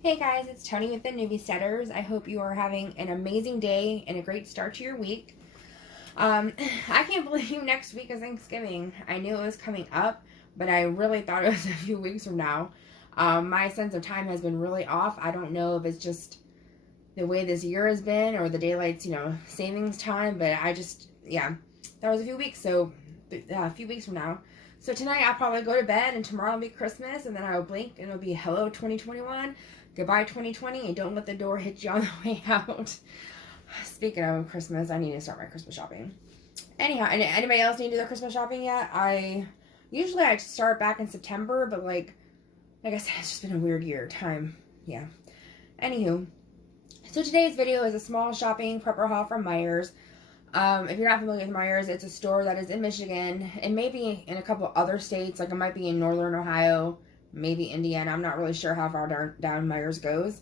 Hey guys, it's Tony with the Newbie Setters. I hope you are having an amazing day and a great start to your week. I can't believe next week is Thanksgiving. I knew it was coming up, but I really thought it was a few weeks from now. My sense of time has been really off. I don't know if it's just the way this year has been or the daylight's, savings time, but that was a few weeks. So, a few weeks from now. So tonight I'll probably go to bed and tomorrow will be Christmas and then I'll blink and it'll be hello 2021, goodbye 2020, and don't let the door hit you on the way out. Speaking of Christmas, I need to start my Christmas shopping. Anyhow, anybody else need to do their Christmas shopping yet? I start back in September, but like I said, it's just been a weird year. Yeah. Anywho, so today's video is a small shopping prepper haul from Meijers. If you're not familiar with Meijers, it's a store that is in Michigan. It may be in a couple other states, like it might be in northern Ohio, maybe Indiana. I'm not really sure how far down Meijers goes.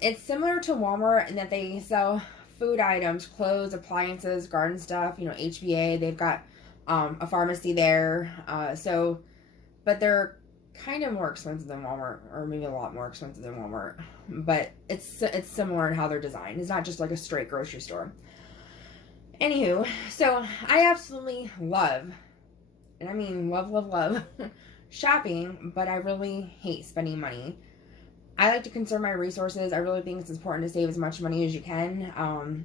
It's similar to Walmart in that they sell food items, clothes, appliances, garden stuff, HBA. They've got a pharmacy there. But they're kind of more expensive than Walmart, or maybe a lot more expensive than Walmart. But it's similar in how they're designed. It's not just like a straight grocery store. Anywho, so I absolutely love, and I mean love, shopping, but I really hate spending money. I like to conserve my resources. I really think it's important to save as much money as you can.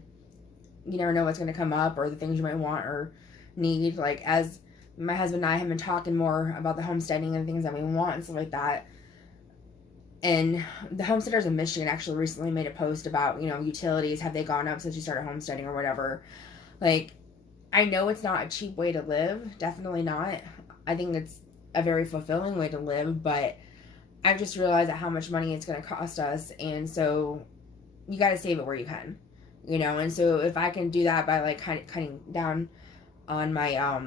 You never know what's going to come up or the things you might want or need. Like, as my husband and I have been talking more about the homesteading and things that we want and stuff like that. And the homesteaders in Michigan actually recently made a post about, utilities. Have they gone up since you started homesteading or whatever? Like, I know it's not a cheap way to live. Definitely not. I think it's a very fulfilling way to live, but I've just realized how much money it's going to cost us, and so you got to save it where you can, and so if I can do that by like cutting down on my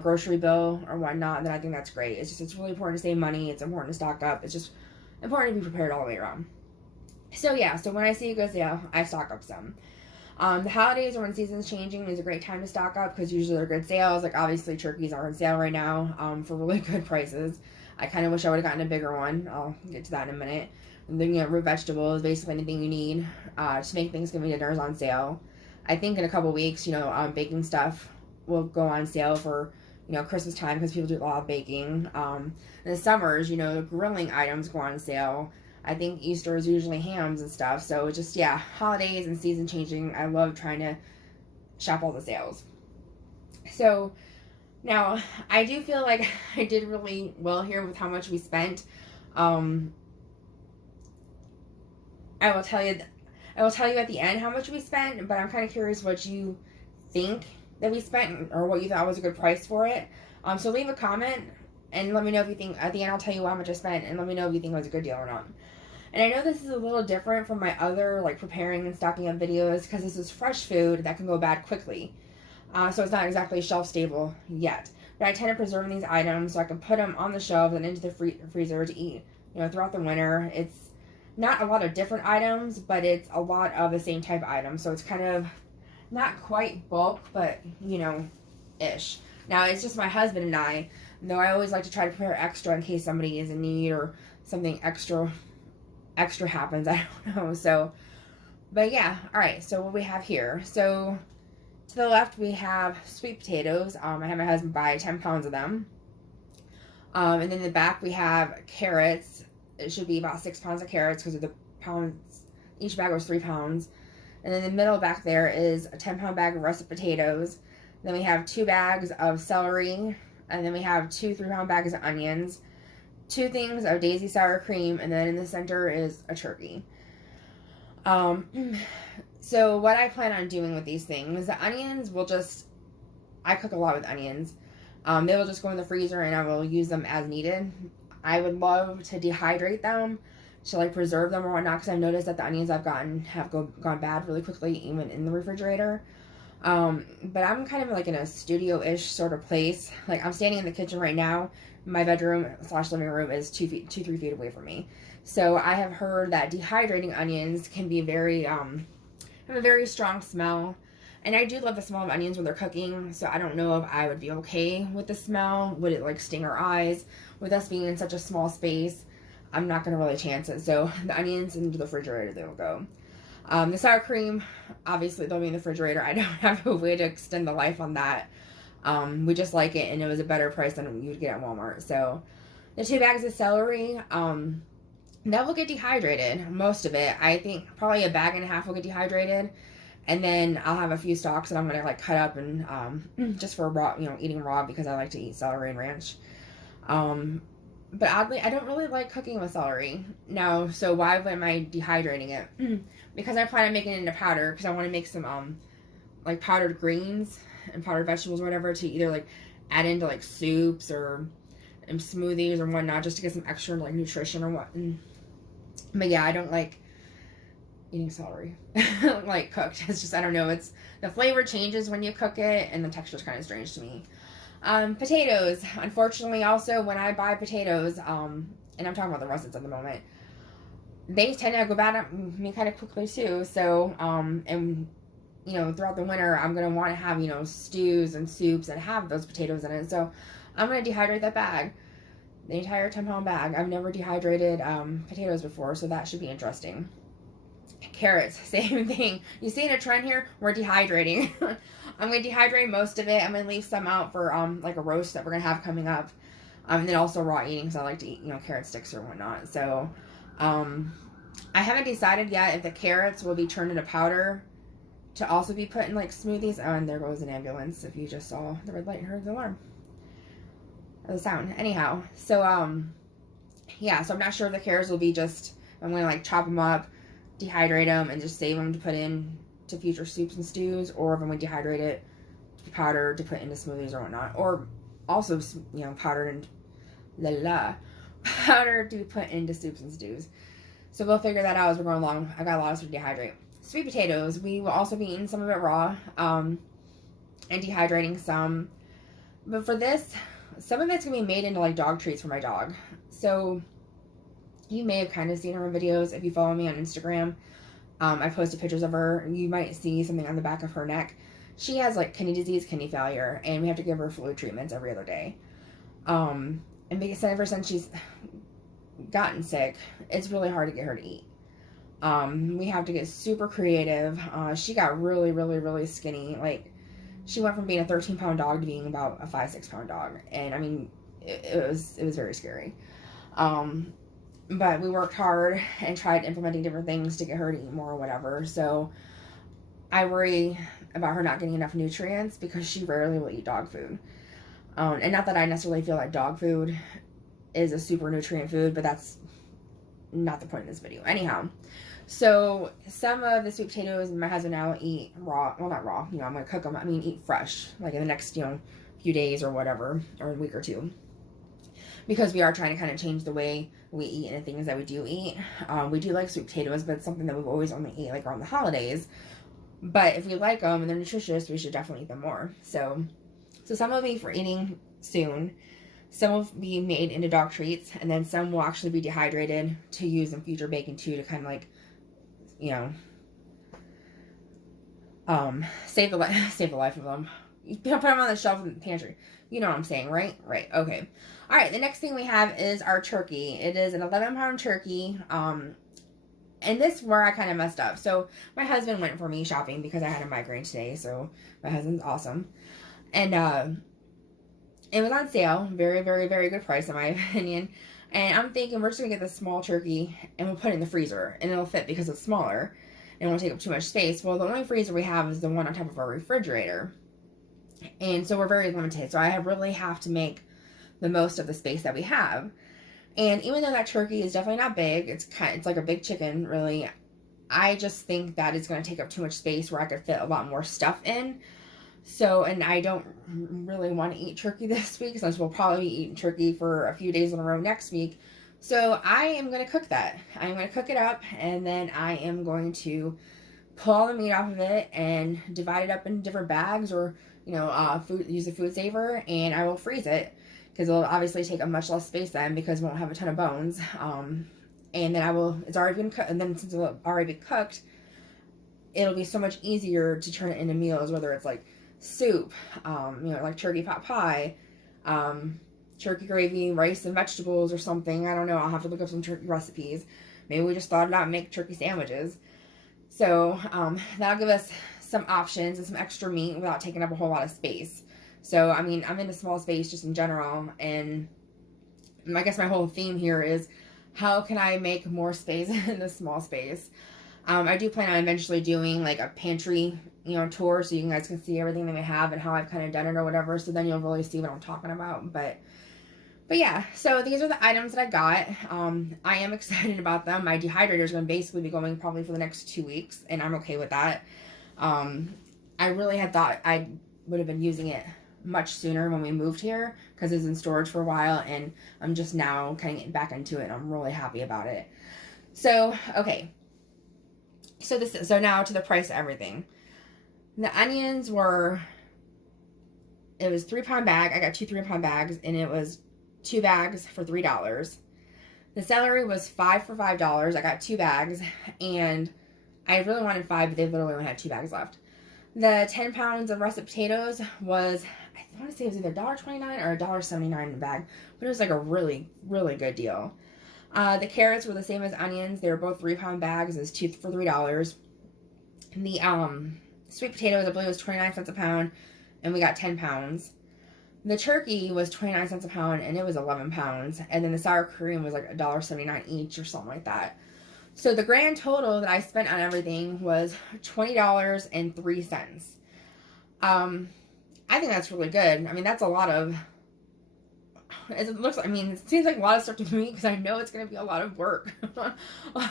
grocery bill or whatnot, then I think that's great. It's really important to save money. It's important to stock up. It's just important to be prepared all the way around. So when I see a good sale, I stock up some. The holidays or when season's changing is a great time to stock up because usually they're good sales. Like, obviously turkeys are on sale right now for really good prices. I kind of wish I would have gotten a bigger one. I'll get to that in a minute. And then, root vegetables, basically anything you need to make Thanksgiving dinner is on sale. I think in a couple weeks, baking stuff will go on sale for, Christmas time because people do a lot of baking. In the summers, grilling items go on sale. I think Easter is usually hams and stuff. So it's just, holidays and season changing. I love trying to shop all the sales. So now I do feel like I did really well here with how much we spent. I will tell you at the end how much we spent, but I'm kind of curious what you think that we spent or what you thought was a good price for it. So leave a comment and let me know if you think, at the end I'll tell you how much I spent, and let me know if you think it was a good deal or not. And I know this is a little different from my other like preparing and stocking up videos because this is fresh food that can go bad quickly. So it's not exactly shelf stable yet. But I tend to preserve these items so I can put them on the shelves and into the freezer to eat, throughout the winter. It's not a lot of different items, but it's a lot of the same type of items. So it's kind of not quite bulk, but, ish. Now, it's just my husband and I, though I always like to try to prepare extra in case somebody is in need or something extra happens. I don't know. So, but yeah. All right. So what we have here. So to the left, we have sweet potatoes. I had my husband buy 10 pounds of them. And then in the back, we have carrots. It should be about 6 pounds of carrots because of the pounds. Each bag was 3 pounds. And then in the middle back there is a 10-pound bag of russet potatoes. Then we have 2 bags of celery. And then we have 2 3-pound bags of onions. 2 things of daisy sour cream. And then in the center is a turkey. So what I plan on doing with these things, the onions I cook a lot with onions. They will just go in the freezer and I will use them as needed. I would love to dehydrate them to like preserve them or whatnot because I've noticed that the onions I've gotten have gone bad really quickly even in the refrigerator. But I'm kind of like in a studio-ish sort of place. Like, I'm standing in the kitchen right now. My bedroom / living room is 3 feet away from me. So I have heard that dehydrating onions can be have a very strong smell. And I do love the smell of onions when they're cooking, so I don't know if I would be okay with the smell. Would it like sting our eyes with us being in such a small space? I'm not going to really chance it. So the onions into the refrigerator, they'll go. The sour cream, obviously they'll be in the refrigerator. I don't have a way to extend the life on that. We just like it, and it was a better price than you would get at Walmart. So the 2 bags of celery, that will get dehydrated, most of it. I think probably a bag and a half will get dehydrated. And then I'll have a few stalks that I'm going to like cut up and just for raw, eating raw, because I like to eat celery and ranch. But oddly, I don't really like cooking with celery. No, so why am I dehydrating it? Because I plan on making it into powder, because I want to make some like powdered greens and powdered vegetables or whatever to either like add into like soups or smoothies or whatnot, just to get some extra like nutrition or what. But yeah, I don't like eating celery like cooked. It's just, I don't know, it's the flavor changes when you cook it, and the texture is kind of strange to me. Potatoes, unfortunately, also when I buy potatoes, and I'm talking about the russets at the moment, they tend to go bad at me kind of quickly too. So and throughout the winter, I'm gonna want to have stews and soups and have those potatoes in it. So I'm gonna dehydrate that bag, the entire 10-pound bag. I've never dehydrated potatoes before, so that should be interesting. Carrots, same thing. You seeing a trend here? We're dehydrating. I'm going to dehydrate most of it. I'm going to leave some out for like a roast that we're going to have coming up. And then also raw eating, because I like to eat, carrot sticks or whatnot. So I haven't decided yet if the carrots will be turned into powder to also be put in like smoothies. Oh, and there goes an ambulance. If you just saw the red light and heard the alarm. Or the sound. Anyhow, so yeah, so I'm not sure if the carrots will be just, I'm going to like chop them up, dehydrate them, and just save them to put in to future soups and stews, or if I'm going to dehydrate it to powder to put into smoothies or whatnot, or also powdered and powder to put into soups and stews. So we'll figure that out as we're going along. I got a lot of stuff to dehydrate. Sweet potatoes, we will also be eating some of it raw, and dehydrating some. But for this, some of it's going to be made into like dog treats for my dog. So you may have kind of seen her in videos if you follow me on Instagram. I posted pictures of her. You might see something on the back of her neck. She has like kidney disease, kidney failure, and we have to give her fluid treatments every other day. And because ever since she's gotten sick, it's really hard to get her to eat. We have to get super creative. She got really, really, really skinny. Like, she went from being a 13-pound dog to being about a 5-6 pound dog. And I mean, it was very scary. But we worked hard and tried implementing different things to get her to eat more or whatever. So I worry about her not getting enough nutrients, because she rarely will eat dog food. And not that I necessarily feel like dog food is a super nutrient food, but that's not the point of this video. Anyhow, so some of the sweet potatoes my husband and I will eat raw. Well, not raw. I'm going to cook them. I mean, eat fresh, like in the next, few days or whatever, or a week or two. Because we are trying to kind of change the way we eat and the things that we do eat. We do like sweet potatoes, but it's something that we've always only ate like around the holidays. But if we like them and they're nutritious, we should definitely eat them more. So some will be for eating soon. Some will be made into dog treats, and then some will actually be dehydrated to use in future baking too, to kind of like, save the life of them. You don't put them on the shelf in the pantry. You know what I'm saying, right? Right. Okay. All right. The next thing we have is our turkey. It is an 11-pound turkey. And this is where I kind of messed up. So my husband went for me shopping because I had a migraine today. So my husband's awesome. And it was on sale. Very, very, very good price in my opinion. And I'm thinking we're just going to get this small turkey and we'll put it in the freezer. And it'll fit because it's smaller. And it won't take up too much space. Well, the only freezer we have is the one on top of our refrigerator. And so we're very limited. So I really have to make the most of the space that we have. And even though that turkey is definitely not big, it's like a big chicken, really. I just think that it's going to take up too much space where I could fit a lot more stuff in. So, and I don't really want to eat turkey this week, since we'll probably be eating turkey for a few days in a row next week. So I am going to cook that. I'm going to cook it up, and then I am going to pull all the meat off of it and divide it up in different bags, or use a food saver, and I will freeze it, because it'll obviously take up much less space then, because we won't have a ton of bones. And then it's already been cooked, and then since it'll already be cooked, it'll be so much easier to turn it into meals, whether it's like soup, like turkey pot pie, turkey gravy, rice, and vegetables or something. I don't know. I'll have to look up some turkey recipes. Maybe we just thought about make turkey sandwiches. So that'll give us some options and some extra meat without taking up a whole lot of space. So, I mean, I'm in a small space just in general, and I guess my whole theme here is how can I make more space in this small space? I do plan on eventually doing like a pantry, tour, so you guys can see everything that we have and how I've kind of done it or whatever. So then you'll really see what I'm talking about. But yeah, so these are the items that I got. I am excited about them. My dehydrator is going to basically be going probably for the next 2 weeks, and I'm okay with that. I really had thought I would have been using it much sooner when we moved here because it's in storage for a while, and I'm just now kind of getting back into it, and I'm really happy about it. So, okay. So now to the price of everything. The onions it was 3-pound bag. I got 2 3-pound bags, and it was 2 bags for $3. The celery was 5 for $5. I got 2 bags, and I really wanted 5, but they literally only had 2 bags left. The 10 pounds of russet potatoes was, I want to say it was either $1.29 or $1.79 in a bag, but it was like a really, really good deal. The carrots were the same as onions. They were both 3-pound bags. It was 2 for $3. And the sweet potatoes, I believe, was 29 cents a pound, and we got 10 pounds. The turkey was 29 cents a pound, and it was 11 pounds. And then the sour cream was like $1.79 each or something like that. So the grand total that I spent on everything was $20.03. I think that's really good. I mean, that's a lot of... it seems like a lot of stuff to me because I know it's going to be a lot of work. A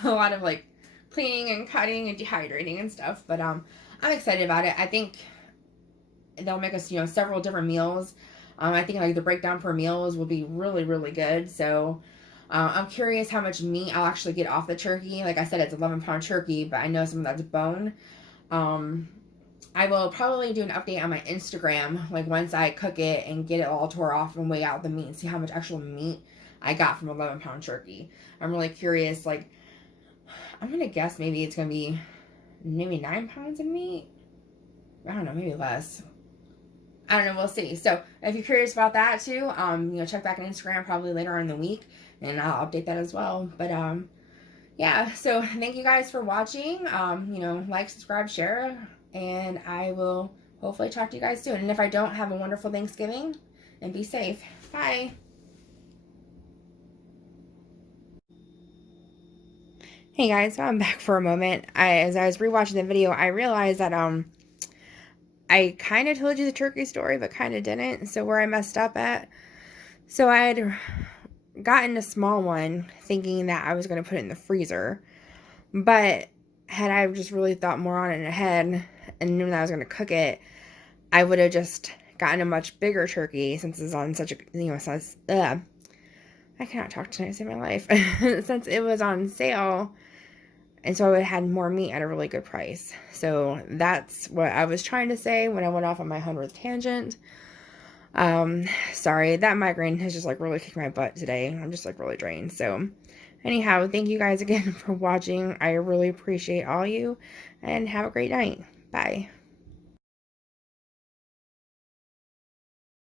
lot of like cleaning and cutting and dehydrating and stuff. But I'm excited about it. I think they'll make us, several different meals. I think like the breakdown per meals will be really, really good. So I'm curious how much meat I'll actually get off the turkey. Like I said, it's 11-pound turkey, but I know some of that's bone. I will probably do an update on my Instagram, like once I cook it and get it all tore off and weigh out the meat and see how much actual meat I got from 11-pound turkey. I'm really curious, like, I'm going to guess maybe it's going to be maybe 9 pounds of meat. I don't know, maybe less. I don't know, we'll see. So if you're curious about that too, check back on Instagram probably later on in the week and I'll update that as well. But, yeah, so thank you guys for watching. Like, subscribe, share. And I will hopefully talk to you guys soon. And if I don't, have a wonderful Thanksgiving and be safe. Bye. Hey guys, so I'm back for a moment. As I was rewatching the video, I realized that I kind of told you the turkey story, but kind of didn't. So where I messed up at. So I had gotten a small one thinking that I was going to put it in the freezer. But had I just really thought more on it ahead and knew that I was going to cook it, I would have just gotten a much bigger turkey since it's on such a, I cannot talk tonight to save my life. Since it was on sale, and so I would have had more meat at a really good price. So that's what I was trying to say when I went off on my 100th tangent. Sorry, that migraine has just like really kicked my butt today. I'm just like really drained. So anyhow, thank you guys again for watching. I really appreciate all you, and have a great night. Bye.